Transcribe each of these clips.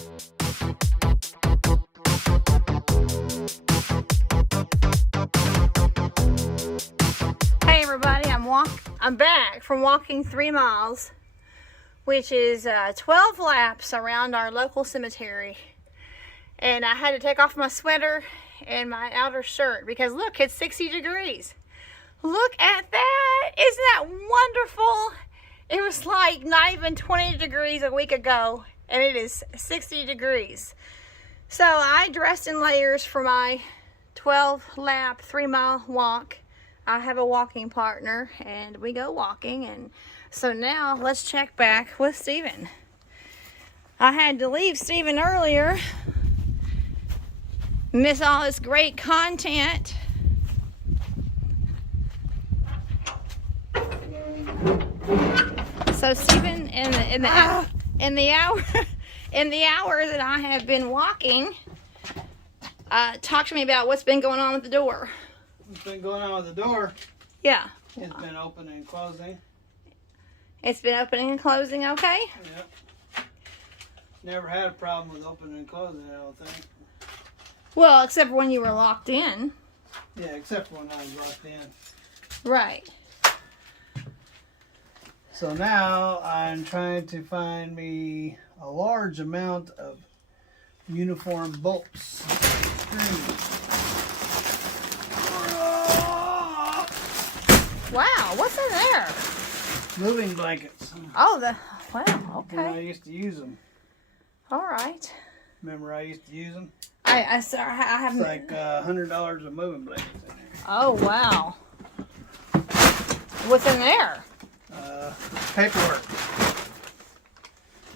Hey everybody, I'm back from walking 3 miles, which is 12 laps around our local cemetery. And I had to take off my sweater and my outer shirt because look, it's 60 degrees. Look at that! Isn't that wonderful? It was like not even 20 degrees a week ago, and it is 60 degrees. So I dressed in layers for my 12 lap 3 mile walk. I have a walking partner and we go walking, and so now let's check back with Steven. I had to leave Steven earlier. Miss all this great content. So Steven, in the hour that I have been walking, talk to me about what's been going on with the door. What's been going on with the door? Yeah. It's been opening and closing. It's been opening and closing, okay? Yep. Never had a problem with opening and closing, I don't think. Well, except for when you were locked in. Yeah, except for when I was locked in. Right. So now I'm trying to find me a large amount of uniform bolts. Wow, what's in there? Moving blankets. Oh, wow, When I okay. used to use them. All right. Remember I used to use them? I It's haven't. like $100 of moving blankets in there. Oh, wow. What's in there? Paperwork.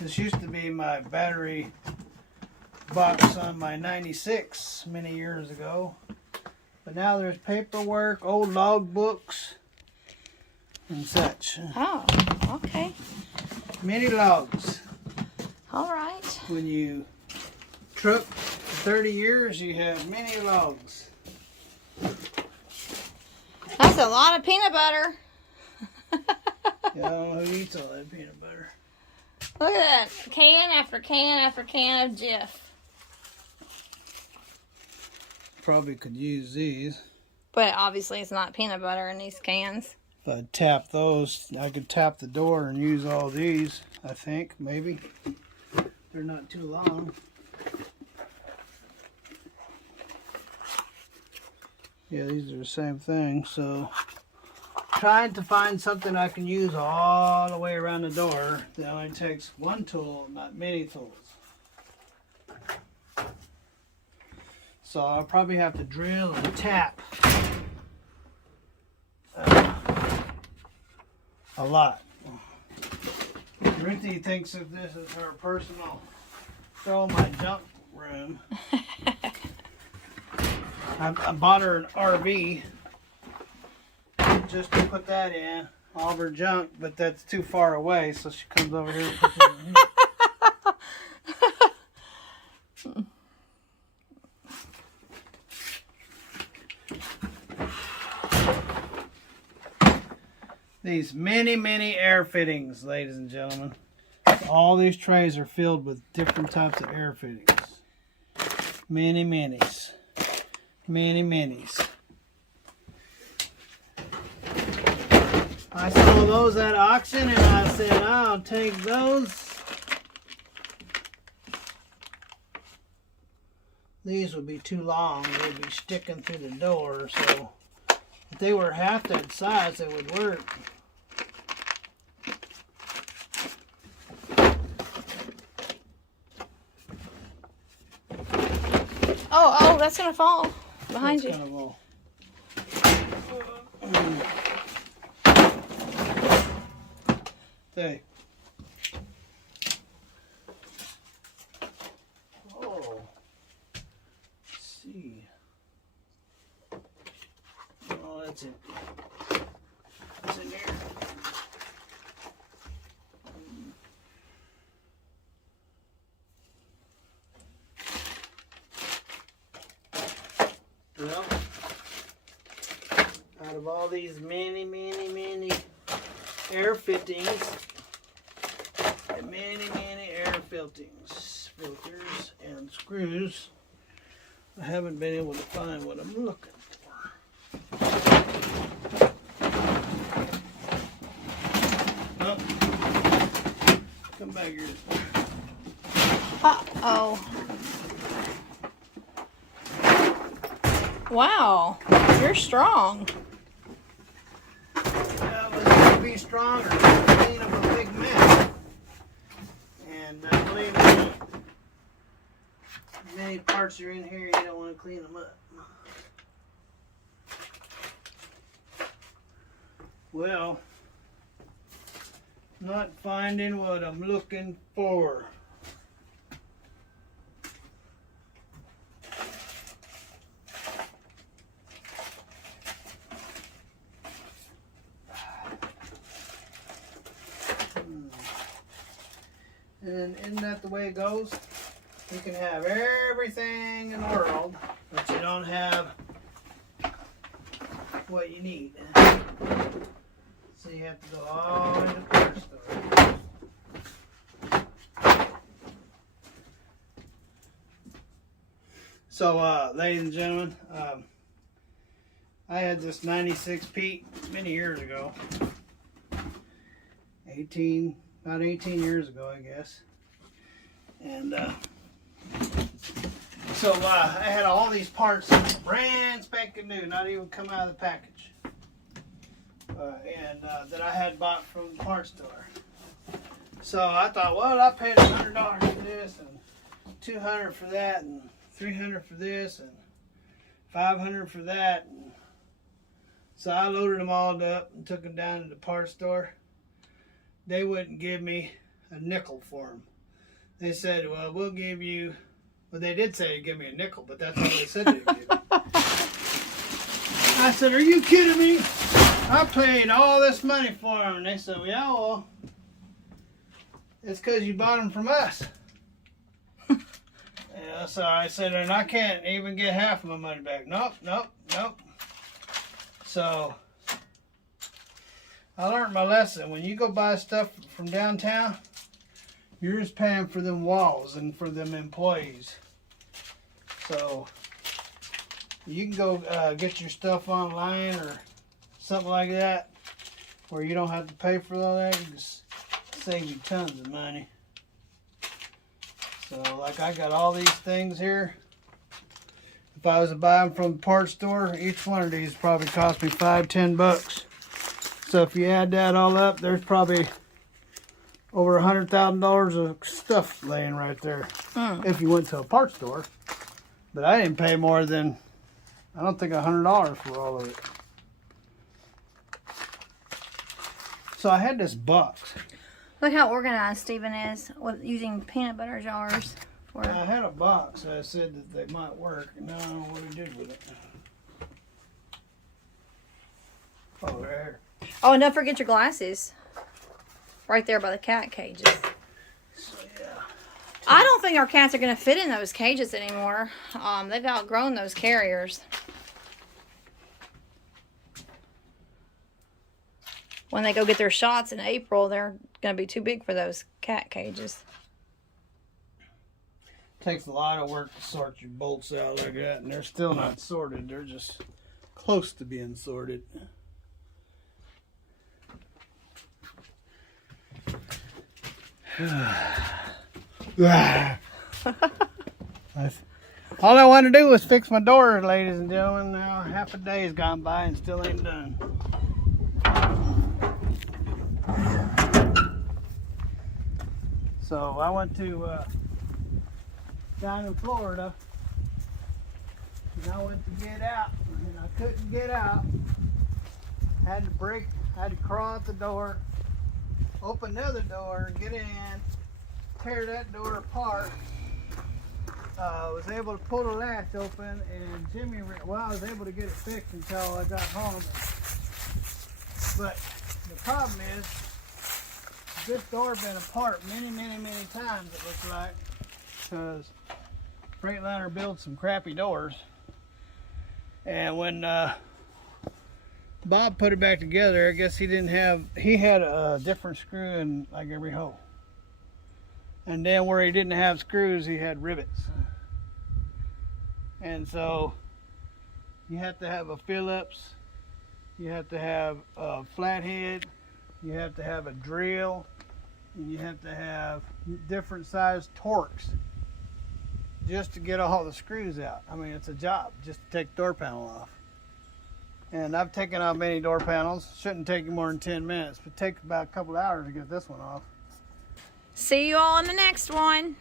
This used to be my battery box on my 96 many years ago. But now there's paperwork, old log books, and such. Oh, okay. Many logs. All right. When you truck for 30 years, you have many logs. That's a lot of peanut butter. You don't know who eats all that peanut butter. Look at that. Can after can after can of Jif. Probably could use these. But obviously it's not peanut butter in these cans. If I tap those, I could tap the door and use all these, I think, maybe. They're not too long. Yeah, these are the same thing, so trying to find something I can use all the way around the door that only takes one tool, not many tools. So I'll probably have to drill and tap a lot. Ruthie thinks that this is her personal throw my junk room. I bought her an RV just to put that in, all of her junk, but that's too far away, so she comes over here and puts it in here. These many air fittings, ladies and gentlemen. All these trays are filled with different types of air fittings. Many minis. Many minis. I saw those at auction and I said, I'll take those. These would be too long. They'd be sticking through the door, so if they were half that size, it would work. Oh, that's gonna fall behind you. Kind of all. Hey. Oh. Let's see. Oh, that's it. What's in there? Well, out of all these many air fittings, many air fittings filters and screws. I haven't been able to find what I'm looking for. Oh, come back here. Uh-oh. Wow, you're strong. I was going to be stronger, clean up a big mess. And believe me, many parts are in here, you don't want to clean them up. Well, not finding what I'm looking for. And isn't that the way it goes? You can have everything in the world, but you don't have what you need. So you have to go all into the parts store. So, ladies and gentlemen, I had this 96 Pete many years ago. About 18 years ago, I guess. And so I had all these parts brand spanking new, not even come out of the package. That I had bought from the parts store. So I thought, well, I paid $100 for this, and $200 for that, and $300 for this, and $500 for that. And so I loaded them all up and took them down to the parts store. They wouldn't give me a nickel for them. They said, well, we'll give you, well, they did say they'd give me a nickel, but that's all they said they'd give me. I said, are you kidding me? I paid all this money for them. And they said, well, yeah, well, it's because you bought them from us. Yeah, so I said, and I can't even get half of my money back. Nope. So I learned my lesson. When you go buy stuff from downtown, you're just paying for them walls and for them employees. So you can go get your stuff online or something like that, where you don't have to pay for all that. You just save you tons of money. So like I got all these things here. If I was to buy them from the parts store, each one of these probably cost me $5-10. So if you add that all up, there's probably over $100,000 of stuff laying right there. If you went to a parts store. But I didn't pay more than, I don't think, $100 for all of it. So I had this box. Look how organized Stephen is with using peanut butter jars. I had a box. I said that they might work, and now I don't know what I did with it. Oh, there. Oh, and don't forget your glasses. Right there by the cat cages. So, yeah. I don't think our cats are going to fit in those cages anymore. They've outgrown those carriers. When they go get their shots in April, they're going to be too big for those cat cages. Takes a lot of work to sort your bolts out like that, and they're still not sorted. They're just close to being sorted. All I wanted to do was fix my doors, ladies and gentlemen. Now half a day's gone by and still ain't done. So I went to down in Florida, and I went to get out, and I couldn't get out. Had to crawl out the door, open the other door, get in, tear that door apart. Was able to pull the latch open, and Jimmy, well, I was able to get it fixed until I got home. But the problem is, this door been apart many times, it looks like, because Freightliner builds some crappy doors. And when Bob put it back together, I guess he had a different screw in like every hole. And then where he didn't have screws, he had rivets. And so you have to have a Phillips, you have to have a flathead, you have to have a drill, and you have to have different size torques just to get all the screws out. I mean, it's a job just to take the door panel off. And I've taken off many door panels. Shouldn't take you more than 10 minutes, but it takes about a couple hours to get this one off. See you all in the next one.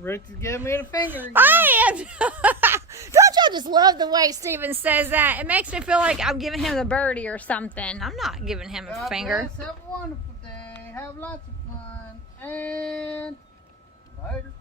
Richard's giving me the finger again. I am. Don't y'all just love the way Steven says that? It makes me feel like I'm giving him the birdie or something. I'm not giving him a finger. Have a wonderful day. Have lots of fun. And later.